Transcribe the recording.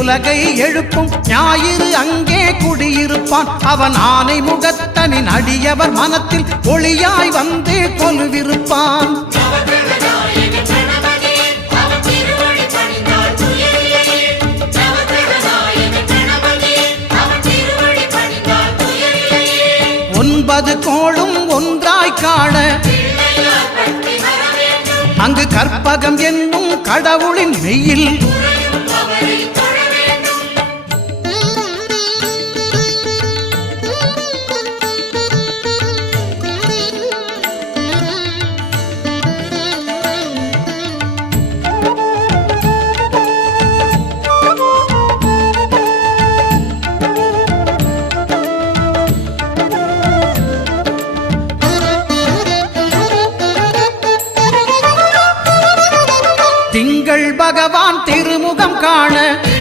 உலகை எழுப்பும் ஞாயிறு அங்கே குடியிருப்பான். அவன் ஆனை முகத்தனின் அடியவர் மனத்தில் ஒளியாய் வந்து கொலுவிருப்பான். ஒன்பது கோளும் ஒன்றாய் காண அங்கு கற்பகம் என்னும் கடவுளின் மெய்யில் திங்கள் பகவான் திருமுகம் காண